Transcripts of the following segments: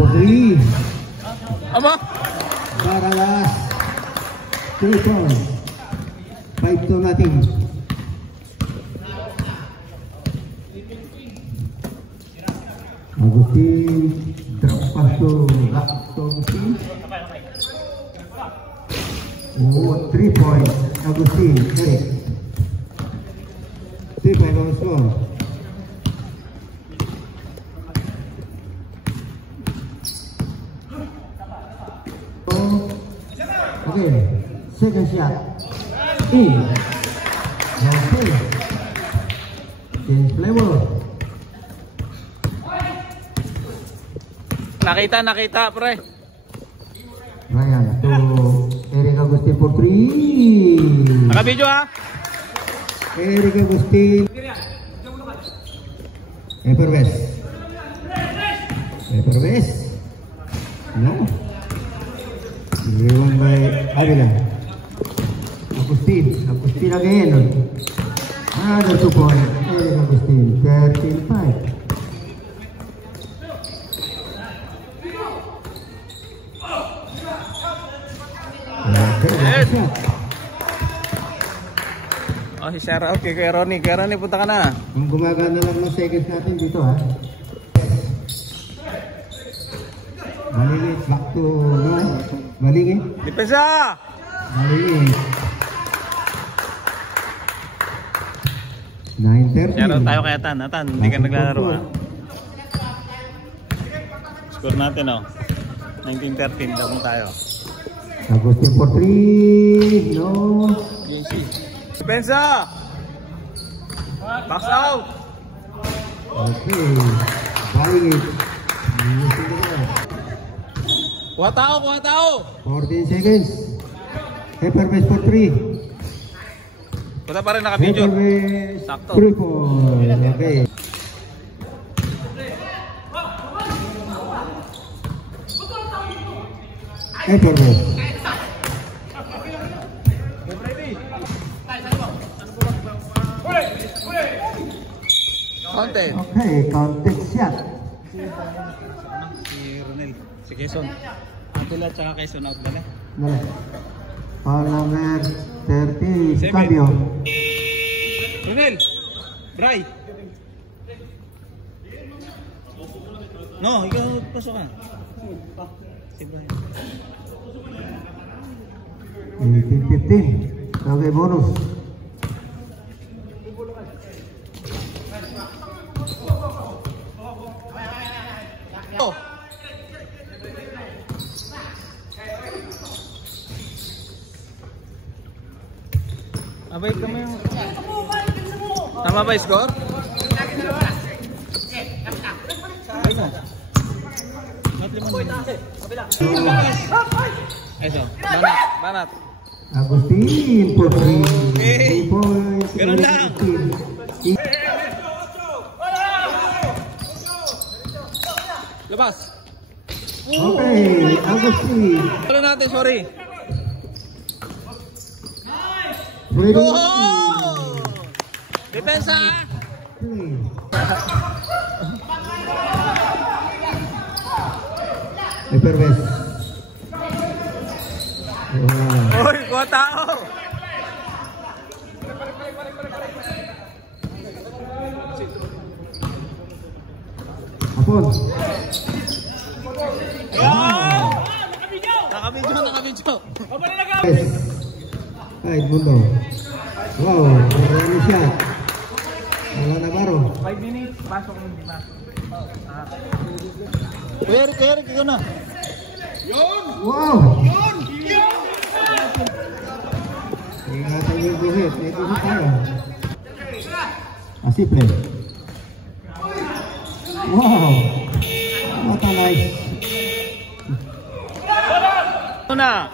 for 3. Aba! Para last 3 points. 5-0. Agustin drop pass to Agustin. Oh, 3 points. Agustin, Eric. 3 points on score. Okay, second shot. In. Okay. Change flavor. Nakita, pre. Ryan to Eric Agustin for 3. Naka-video ha? Eric Agustin. Everwest. No. Given by Avila. Agustin again. Another 2 points. Eric Agustin. 13-5. Oh, si Sarah. Okay, kay Ronnie. Kay Ronnie, punta ka na. Ang gumagana lang ng seconds natin dito ha. Malingit. Back to no. Malingit. Depensa! Malingit. 9:30. Shoutout tayo kay Atan. Atan, hindi ka naglalaro ha. Score natin oh. 19-13. Daw tayo. Agustin for 3. No. Depensa! Box out! Okay. Malingit. Kuha tao! 14 seconds. Everwest for 3. Punta pa rin naka-video. Everwest. Sakto. 3 points. Okay. Everwest. Content. Okay, counted shot. Si Ronel. Si Quezon. Atila at saka Quezon out na. Dale. Foul number 30. Seven. Cambio. Ronel! Bray! No, ikaw pasok ka. Si Bray. 18-15. Okay, bonus. Oh. Abay kami yung... Tama ba yung score? Ay no. Not limang. Eso. Banat. Agustin for 3. Okay. 3 points. Ganun lang. Labas. Okay, Agustin. Ano natin, sorry. Ready? Oh! Depensa! Everwest. Wow. Uy, kuha tao! Apon. Wow! Nakabidyo. Yes. Kahit mundo. Wow, marami siya. Wala na baro. 5 minutes, pasok mo, di ba? Eric, ikaw na. Yun! Wow! Ingatan yung guhit. May guhit tayo. Asiple. Wow! What a nice. Ito na.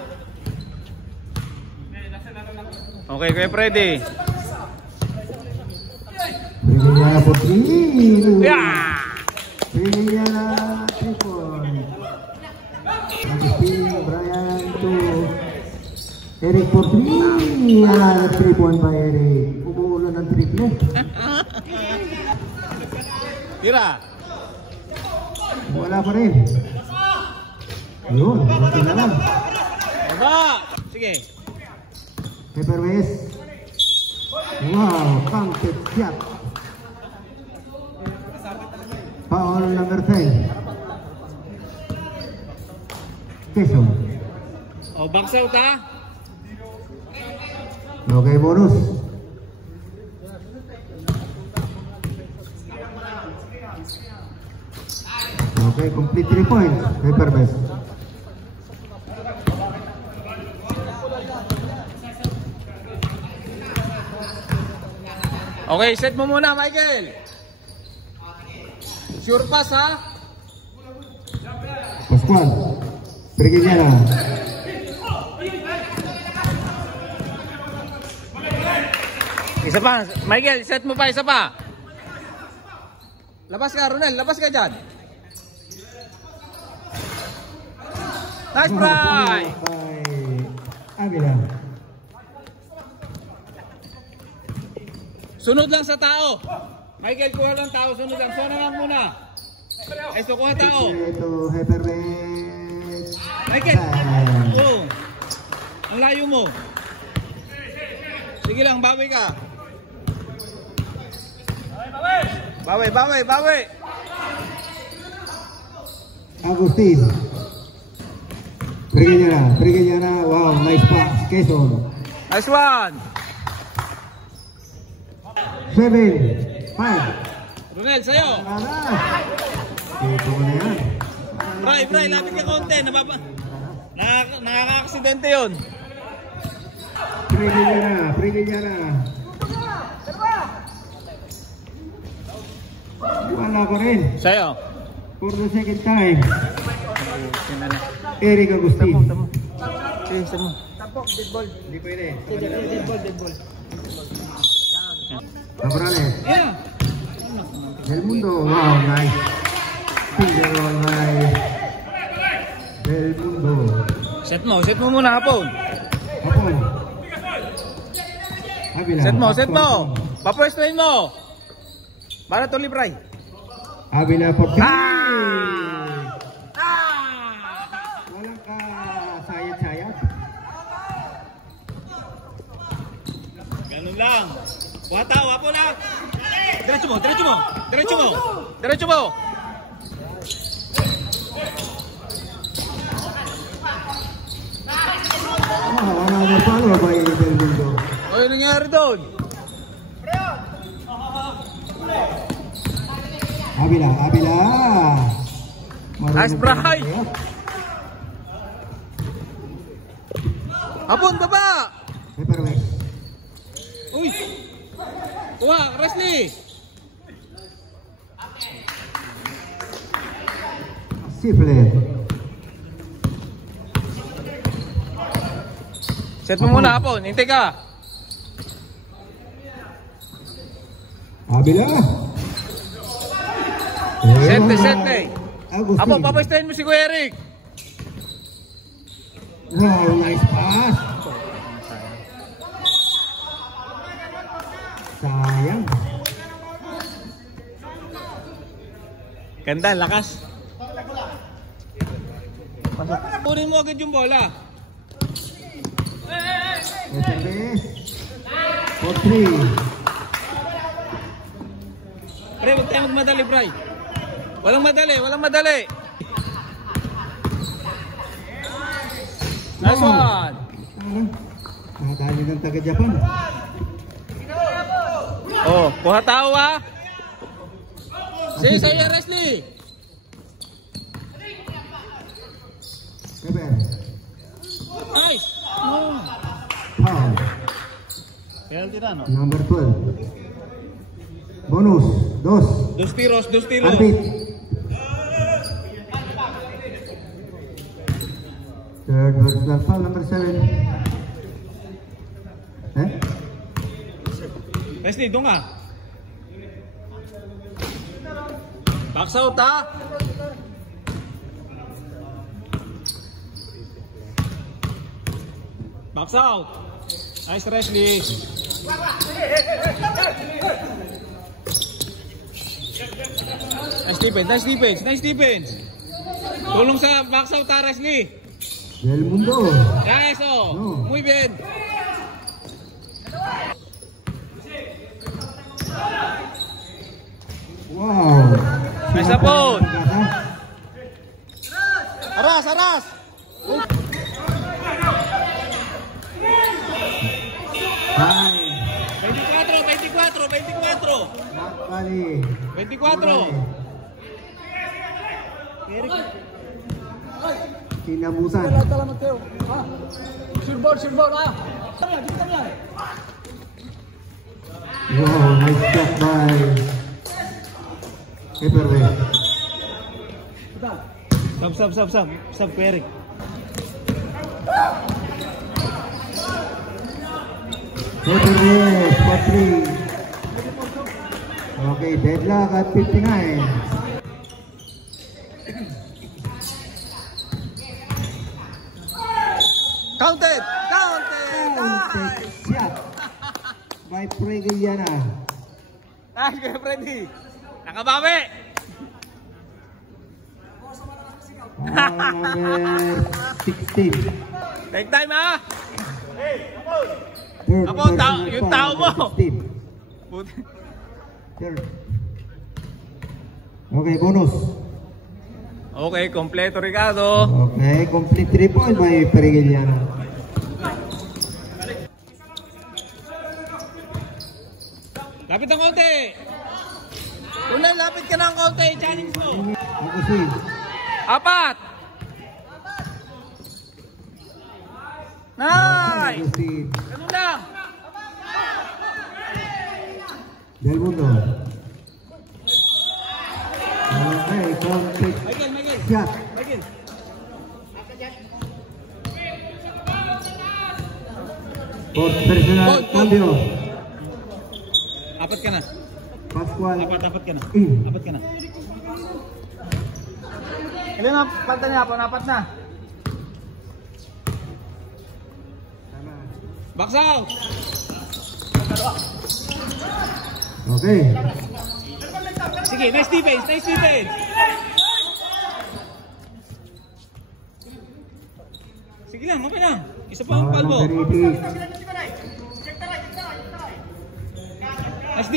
Okay, Kuya Freddy. Bigyan niya na po 3. Yeah! Bigyan niya na 3 points. Agustin, Brian, 2. Eric for 3. 3 points by Eric. Umuulan ng triple. Tira. Wala pa rin. Ayun, okay na lang. Baba! Sige. Paper West. Wow, counted shot. Foul number 10. Quezon. Oh, box out ha. Okay, bonus. Okay, complete 3 points. Paper West. Okay, set mo muna, Michael. Sure pass ha. Pascual. Pergi niya na. Isa pa, Michael, set mo pa, isa pa. Labas ka, Ronel, labas ka dyan. Nice try! Avila. Sunod lang sa tao. Michael, kuha lang tao, sunod lang. Sona lang muna. Esto, kuha tao. Ito, Hyperwest. Michael, oh. Ang layo mo. Sige lang, bawi ka. Bawi, bawi, bawi. Agustin. Pergi niya na. Wow, nice pass. Quezon. Nice one. 7, 5. Ronel, sa'yo. Dito mo na yan. Bray, lapit ka konti. Nakaka-aksidente yun. Pergi niya na. Wala ko rin. Sa'yo. For the second time. Eric Agustin. Sige, mo. Hindi pwede. Dead ball. Cabrales. Yeah. Del Mundo. Wow, nice. Finger roll, nice. Del Mundo. Set mo muna, Hapon. Hapon. Avila. Set mo. Papwestuhin mo. Para to libray. Avila for 3. Walang ka sayat-sayat. Ganun lang. Kuha tao, Hapon lang. Diretso mo. Wala na palo ba yung Del Mundo? O, yung nangyari doon? Avila. Nice try. Hapon, baba! Paper West. Uy! Kuha, Wesley! Sifle. Set mo muna, Hapon. Hintay ka. Avila. Sete. Agustin. Hapon, papwestuhin mo si Kuya Eric. Wow, nice pass. Sayang. Ganda, lakas. Punin mo agad yung bola. SMS. For 3. Pre, huwag tayo magmadali, Bray. Walang madali. Nice one. Nakadali ng taga-Japan. Oh, kuha tao ha. Sige, sa'yo, Wesley. Paper. Nice. Oh. Foul. Penalty na, no? Number 12. Bonus. 2. Dos tiros. Arbit. Third personal foul, number 7. Wesley, doon ka. Box out ha. Box out. Nice, Wesley. Nice defense. Tulong sa box out, Leslie. Del Mundo. Ya eso. No. Muy bien. Wow. Isa po. Aras, aras. 24, 24. Bali. 24. Kinabusan. Wow, nice shot by Everway. Sub, Eric. Everway, spot 3. Okay, deadlock at 59. Counted. Shot by Pregayana. Nice, Kuya Freddy. Nakabawi. Number 16. Take time, ha. Third Apo, personal yung foul, tao mo. number 16. Third. Okay, bonus. Okay, kompleto, Ricardo. Okay, complete 3 points by Pregayana. Lapit ng konti. Ulan, lapit ka ng konti. Challenge mo. Ako si 4. Nice. Agustin Ganun lang. Del Mundo. Okay, complete Michael. shot. Fourth personal Foul. cambio. Apat ka na. Pascual Apat ka na. in. Apat ka na. Ilan na palta niya po? Apat na. Box out. Okay. Sige, nice defense. Sige lang, okay na. Isa pa ang palbo. Number 80. Nice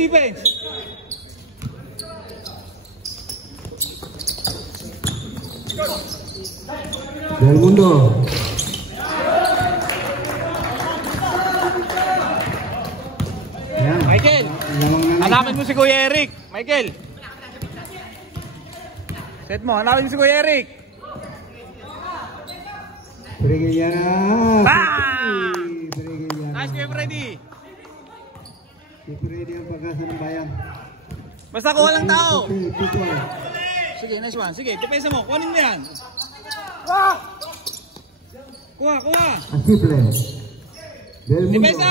defense. Del Mundo. Ayan. Michael, hanapin mo si Kuya Eric. Michael. Set mo, hanapin mo si Kuya Eric. Pregayana. Ah! Pregayana. Nice, Kuya Freddy. Si Freddy ang pag-asa ng bayan. Basta kuha lang tao. Okay, 2-12. Sige, nice one. Sige, depensa mo. Kuhanin mo yan. Kuha. Asiple. Del Mundo. Depensa!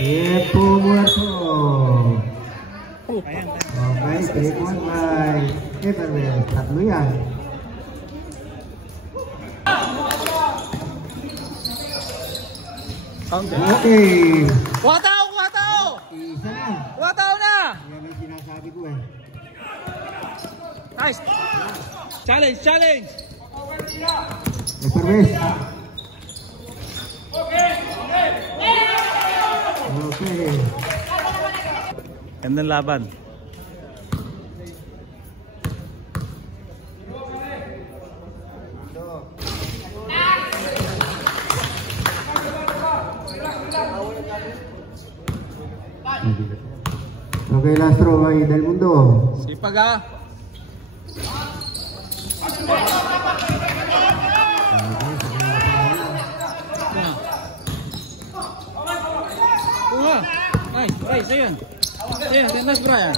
Tiempo muerto. Ayan. Okay, 3 points by Everway. Tatlo yan. Okay. Kuha tao! Isa na. Kuha tao na! Yan ang sinasabi ko eh. Nice! Challenge! Everway. Okay. Gandang laban. Okay, last throw by Del Mundo. Sipag ha! Kuha! Nice, ayun! Nice, Brian!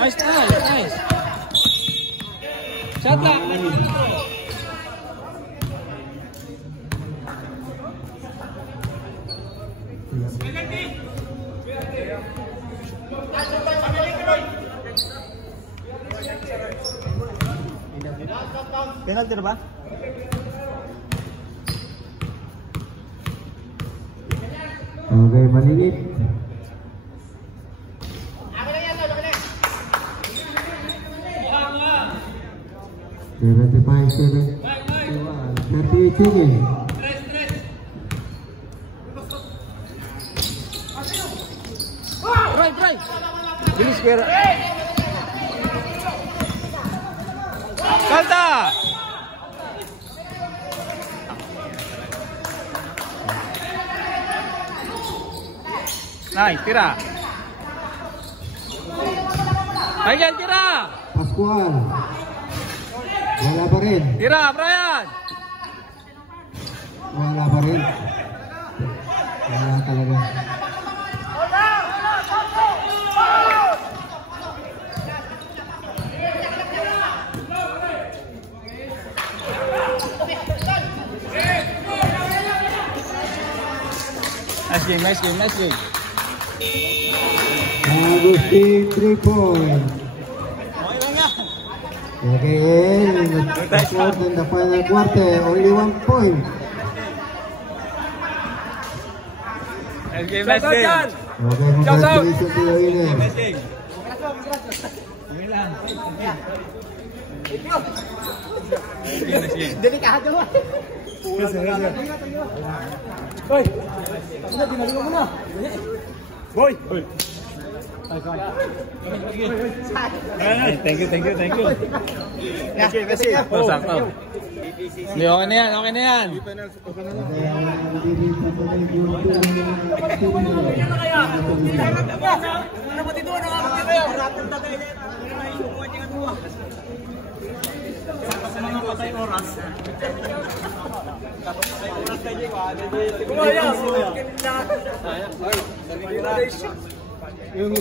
Nice! Shot lang! Penalty na ba? Okay, malingit. $75, 38 seconds. Try. Bilis pera. Kalta! Nice, tira. Michael, tira! Pascual. Wala pa rin. Tira, Brian! Wala pa rin. Wala talaga. Nice game. Agustin, 3 points. Okay, scored in the final quarter, only 1 point. Nice game. Okay, congratulations to the winner. Delikado mo. Hoy! Dinaliwa mo na. Boy! Thank you. Sakto. Hindi, okay na yan. Yung